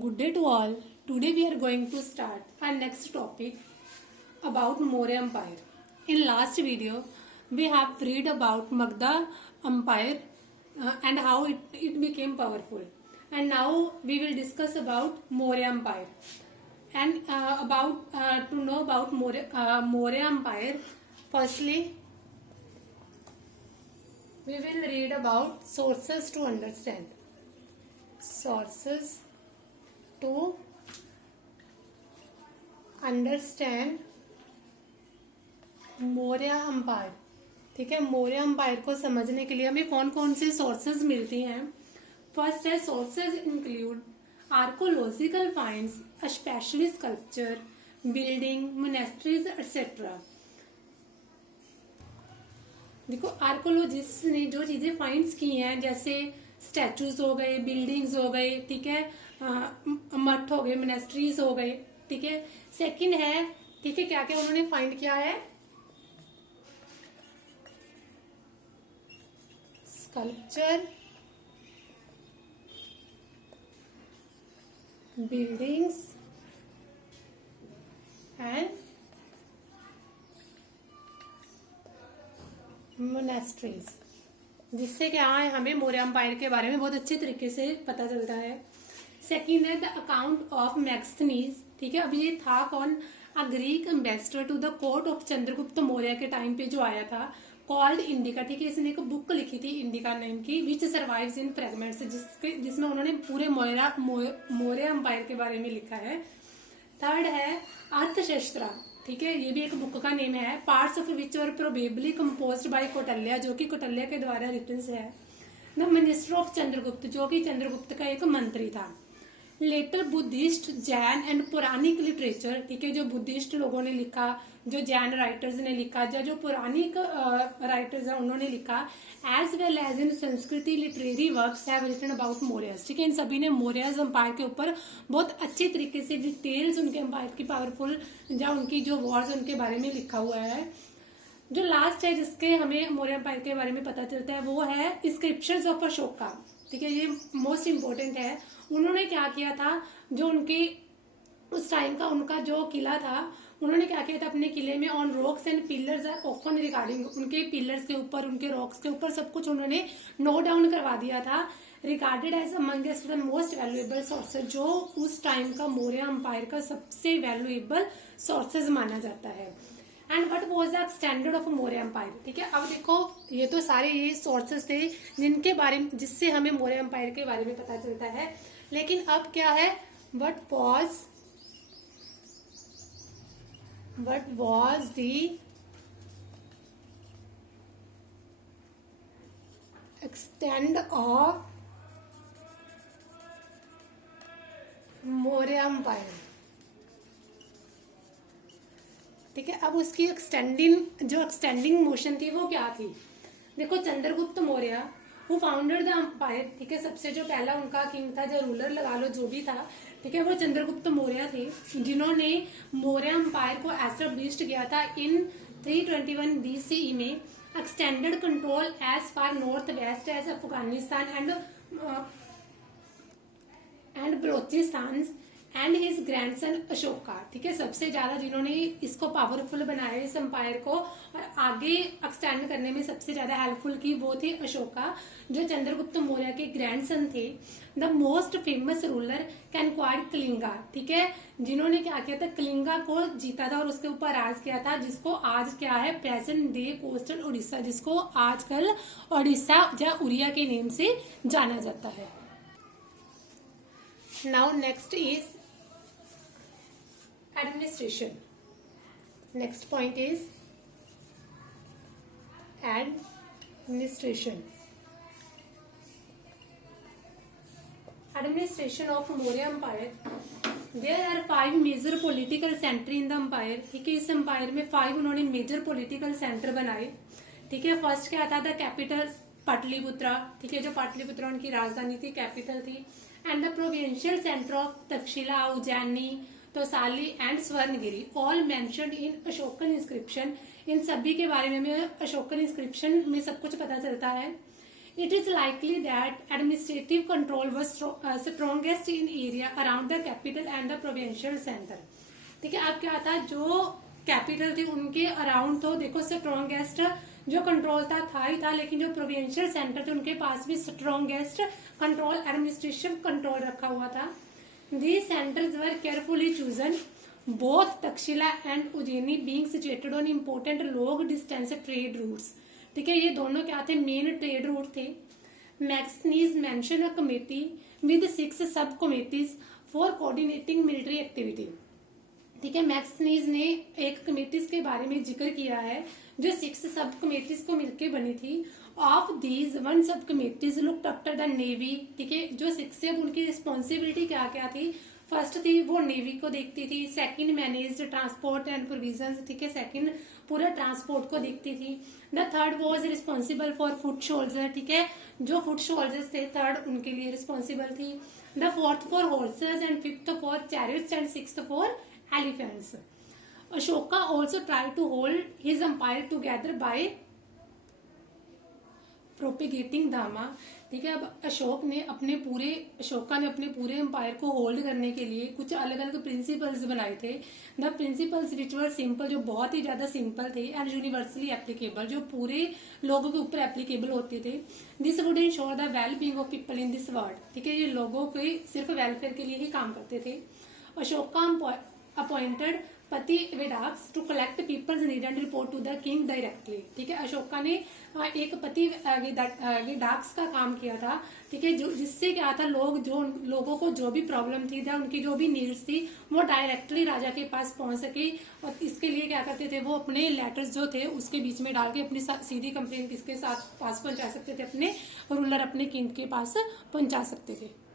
Good day to all. Today we are going to start our next topic about Maurya Empire. In last video, we have read about Magadha Empire and how it became powerful. And now we will discuss about Maurya Empire. And to know about Maurya Empire, firstly, we will read about sources to understand. Sources to understand Maurya empire. ठीक है, Maurya empire को समझने के लिए हमें कौन कौन से सोर्सेज मिलती हैं. फर्स्ट है sources include archaeological finds, specially sculpture, building, monasteries etcetera. देखो, आर्कोलॉजिस्ट ने जो चीजें फाइंड्स की हैं, जैसे स्टैचूज हो गए, बिल्डिंग्स हो गए, ठीक है, मठ हो गए, मोनेस्ट्रीज हो गए. ठीक है, सेकंड है, ठीक है, क्या क्या उन्होंने फाइंड किया है. स्कल्पचर, बिल्डिंग्स एंड मोनेस्ट्रीज, जिससे क्या है हमें मौर्य एम्पायर के बारे में बहुत अच्छे तरीके से पता चलता है. सेकंड है द अकाउंट ऑफ मैक्सनीज. ठीक है, अभी ये था कौन, a Greek ambassador to the court of Chandragupta Maurya के टाइम पे जो आया था, कॉल्ड इंडिका. ठीक है, इसने एक बुक लिखी थी इंडिका नेम की, विच सर्वाइव्स इन फ्रेगमेंट्स, जिसमें उन्होंने पूरे मौर्य एम्पायर के बारे में लिखा है. थर्ड है अर्थशास्त्र. ठीक है, ये भी एक बुक का नेम है, parts of which are probably composed by Kautilya, जो कि कौटिल्य के द्वारा रिटन है. द मिनिस्टर ऑफ चंद्रगुप्त, जो कि चंद्रगुप्त का एक मंत्री था. Later Buddhist, Jain and Puranic literature. ठीक है, जो बुद्धिस्ट लोगों ने लिखा, जो जैन राइटर्स ने लिखा, जो पुरानिक राइटर्स है उन्होंने लिखा, as well as in Sanskrit literary works have written about Mauryas. ठीक है, इन सभी ने मौर्यस एम्पायर के ऊपर बहुत अच्छे तरीके से डिटेल्स उनके एम्पायर की पावरफुल या उनकी जो वॉर्स उनके बारे में लिखा हुआ है. जो लास्ट है जिसके हमें मौर्य एम्पायर के बारे में पता चलता है वो है इंस्क्रिप्शंस ऑफ अशोका. ठीक है, ये मोस्ट इंपोर्टेंट है. उन्होंने क्या किया था, जो उनके उस टाइम का उनका जो किला था, उन्होंने क्या किया था अपने किले में, on rocks and pillars are often regarding, उनके पिलर्स के ऊपर, उनके रॉक्स के ऊपर सब कुछ उन्होंने नोट डाउन करवा दिया था. Regarded as amongst the most valuable sources, जो उस टाइम का मौर्य एम्पायर का सबसे वैल्यूएबल सोर्सेज माना जाता है. And what was the standard of Maurya empire. ठीक है, अब देखो, ये तो सारे ये सोर्सेस थे जिनके बारे में, जिससे हमें मौर्य एम्पायर के बारे में पता चलता है. लेकिन अब क्या है, what was the extend of Maurya empire. ठीक है, अब उसकी एक्सटेंडिंग मोशन थी वो क्या थी. देखो, चंद्रगुप्त मौर्य वो फाउंडर द एम्पायर. ठीक है, सबसे जो पहला उनका किंग था, जो रूलर लगा लो, जो भी था, ठीक है, वो चंद्रगुप्त मौर्य थे, जिन्होंने मौर्य एम्पायर को एस्टैब्लिश किया था इन 321 BCE में. Extended control as far north west as Afghanistan and Balochistan and his grandson Ashoka. ठीक है, सबसे ज्यादा जिन्होंने इसको पावरफुल बनाया, इस एम्पायर को, और आगे एक्सटेंड करने में सबसे ज्यादा हेल्पफुल की, वो थे अशोका, जो चंद्रगुप्त मौर्य के ग्रैंडसन थे. The most famous ruler conquered Kalinga. ठीक है, जिन्होंने क्या किया था, कलिंगा को जीता था और उसके ऊपर राज किया था, जिसको आज क्या है, प्रेजेंट डे कोस्टल उड़ीसा, जिसको आजकल उड़ीसा या उड़िया के नेम से जाना जाता है. Now next is administration. Next point is administration. Administration of Maurya Empire. There are 5 major political center in the empire. ठीक है, इस एम्पायर में 5 उन्होंने मेजर पॉलिटिकल सेंटर बनाए. ठीक है, फर्स्ट क्या था, द कैपिटल पाटलिपुत्रा. ठीक है, जो पाटलिपुत्रा उनकी राजधानी थी, कैपिटल थी. And the provincial centre of Takshashila, Ujjaini, Tosali and Swarnagiri, all mentioned in Ashokan inscription. इन सभी के बारे में हमें अशोकन इंस्क्रिप्शन में सब कुछ पता चलता है. It is likely that administrative control was strongest in area around the capital and the provincial center. ठीक है, अब क्या था, जो कैपिटल थी उनके अराउंड तो देखो स्ट्रॉन्गेस्ट जो कंट्रोल था ही था, लेकिन जो प्रोविंशियल सेंटर थे उनके पास भी स्ट्रॉन्गेस्ट कंट्रोल, एडमिनिस्ट्रेशन कंट्रोल रखा हुआ था. These centers were carefully chosen, both Takshila and Ujjaini being situated on important long distance trade routes. ठीक है, ये दोनों क्या थे, मेन ट्रेड रूट थे. मैक्सनीज मेंशन अ कमेटी विद 6 सब committees for coordinating military activity. ठीक है, मैक्सनीज ने एक कमेटीज के बारे में जिक्र किया है जो 6 सब कमेटीज को मिलकर बनी थी. ऑफ दीज 1 सब committees looked after the navy. ठीक है, जो 6 है उनकी रिस्पॉन्सिबिलिटी क्या क्या थी. फर्स्ट थी वो नेवी को देखती थी. Second managed transport and provisions. ठीक है, सेकंड पूरा ट्रांसपोर्ट को देखती थी. The third was responsible for foot soldier. ठीक है, जो फुट सोल्जर्स थे थर्ड उनके लिए रिस्पॉन्सिबल थी. The fourth for horses and fifth for chariots and sixth for elephants. Ashoka also try to hold his empire together by propagating dhamma. ठीक है, अब अशोका ने अपने पूरे एम्पायर को होल्ड करने के लिए कुछ अलग अलग प्रिंसिपल्स बनाए थे. The principles which were simple, जो बहुत ही ज्यादा सिंपल थे, एंड यूनिवर्सली एप्लीकेबल, जो पूरे लोगों के ऊपर एप्लीकेबल होते थे. This would ensure the well being of people in this world. ठीक है, ये लोगों के सिर्फ वेलफेयर के लिए ही काम करते थे. अशोका अपॉइंटेड पति विडाक्स to collect people's need and report to the king directly. ठीक है, अशोका ने एक पति विडाक्स का काम किया था. ठीक है, जो जिससे क्या था, लोगों को जो भी प्रॉब्लम थी या उनकी जो भी नीड्स थी वो डायरेक्टली राजा के पास पहुंच सके. और इसके लिए क्या करते थे, वो अपने लेटर्स जो थे उसके बीच में डाल के अपनी सीधी कंप्लेन किसके साथ पास पहुंचा सकते थे, अपने रूलर, अपने किंग के पास पहुंचा सकते थे.